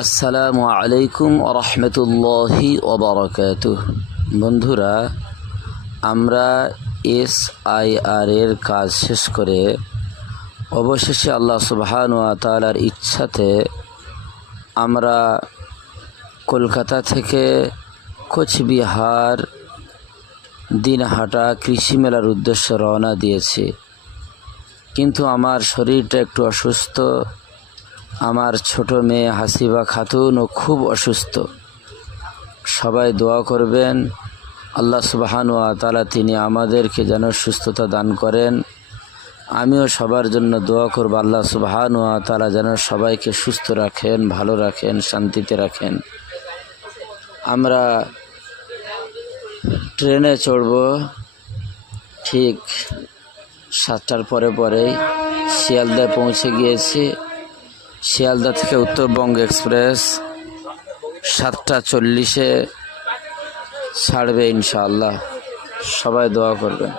আসসালামু আলাইকুম রহমতুল্লাহি ওবারাকাতুহ। বন্ধুরা, আমরা SIR এর কাজ শেষ করে অবশেষে আল্লাহ সুবহানাহু ওয়া তাআলার ইচ্ছাতে আমরা কলকাতা থেকে কোচবিহার দিনহাটা কৃষি মেলার উদ্দেশ্যে রওনা দিয়েছি। কিন্তু আমার শরীরটা একটু অসুস্থ। আমার ছোট মেয়ে হাসিবা খাতুনও খুব অসুস্থ। সবাই দোয়া করবেন আল্লাহ সুবহানাহু ওয়া তাআলা তিনি আমাদেরকে যেন সুস্থতা দান করেন। আমিও সবার জন্য দোয়া করব আল্লাহ সুবহানাহু ওয়া তাআলা যেন সবাইকে সুস্থ রাখেন, ভালো রাখেন, শান্তিতে রাখেন। আমরা ট্রেনে চড়ব ঠিক 7টার পরেই। শিয়ালদায় পৌঁছে গিয়েছি। শিয়ালদা থেকে উত্তরবঙ্গ এক্সপ্রেস 7টা 40-এ ছাড়বে ইনশাআল্লাহ। সবাই দোয়া করবেন।